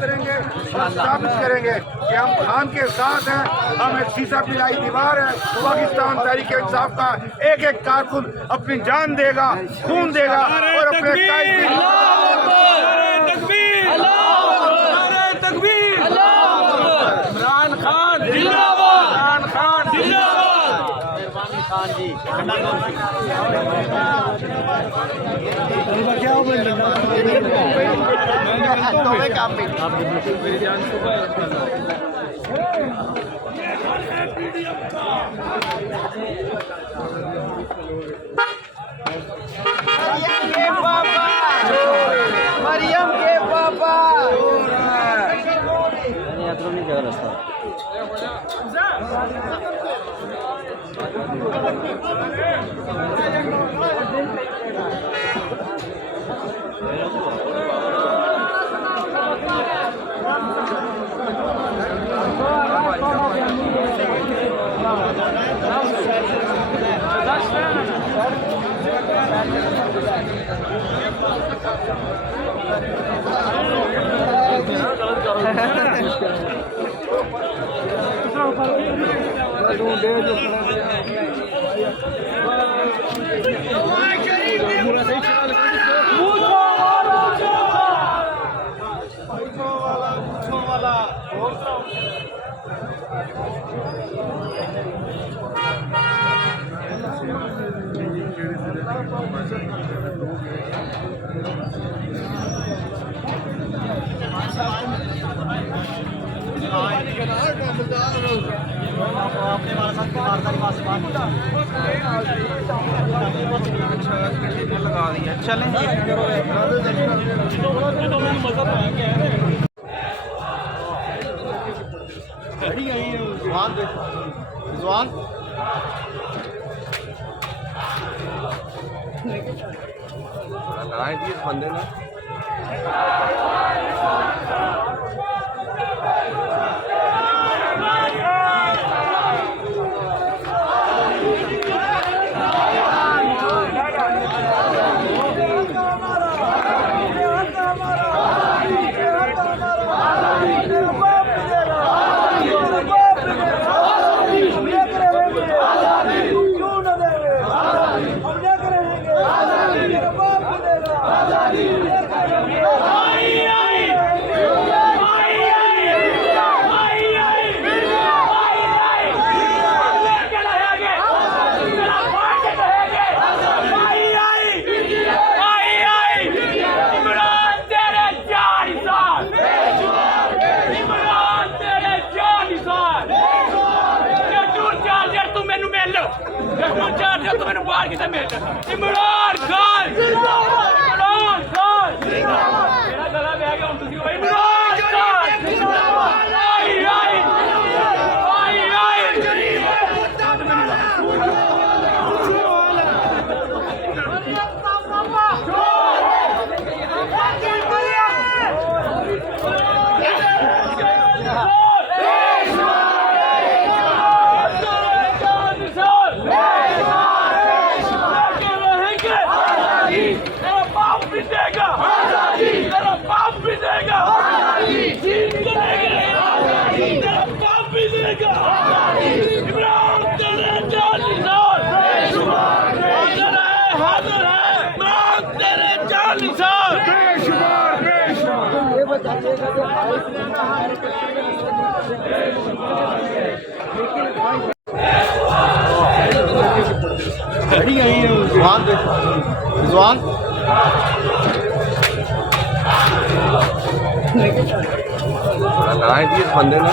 करेंगे और साबित करेंगे कि हम खान के साथ हैं। हम एक शीशा पिलाई दीवार है। पाकिस्तान तहरीक इंसाफ का एक एक कारकुन अपनी जान देगा, खून देगा और अपने इमरान खान जिंदाबाद, इमरान खान जिंदाबाद। खान जी मरियम के पापा नहीं क्या रास्ता लगा दिया। चलें लड़ाई थी इस बंदे ने। इमरान खान इमरान खान मेरा गला बह गया हूं तुसी इमरान खान आई आई आई आई लड़ाई थी इस बंदे ने।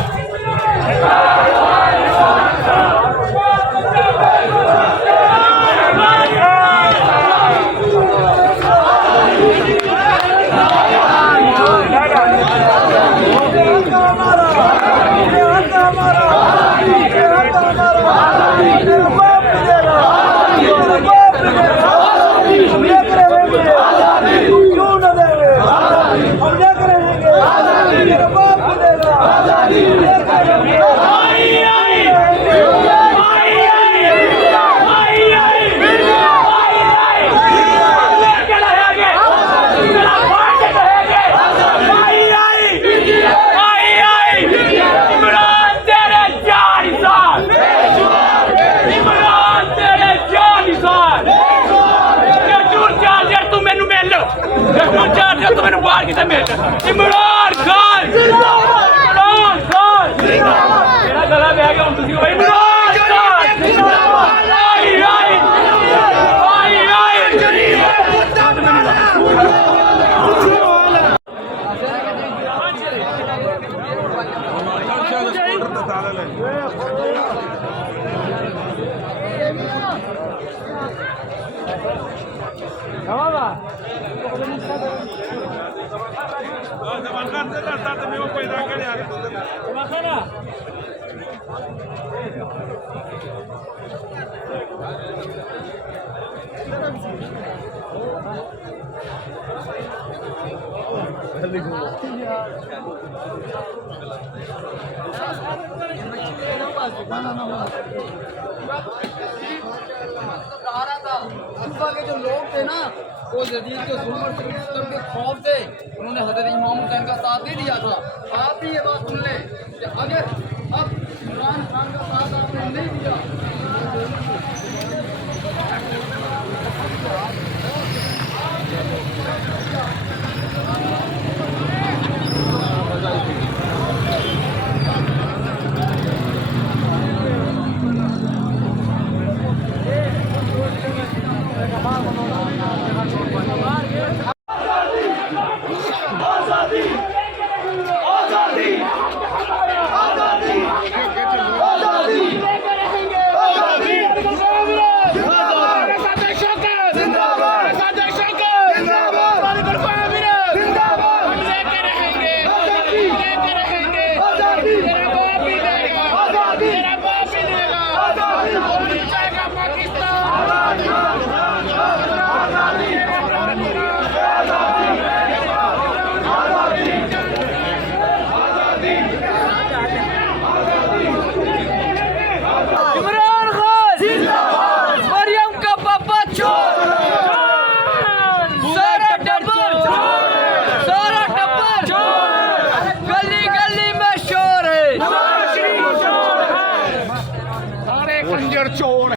आई आई किसे इमरान खान जिंदाबाद इमरान खान जिंदाबाद मेरा गला बह गया हूं तुसी इमरान खान जिंदाबाद आई के जो लोग थे ना वो यजीद के जुल्म और सितम के खौफ से उन्होंने हजरत इमाम हुसैन का साथ नहीं दिया था। आप भी ये बात सुन लें कि अगर अब इमरान खान का साथ आपने नहीं दिया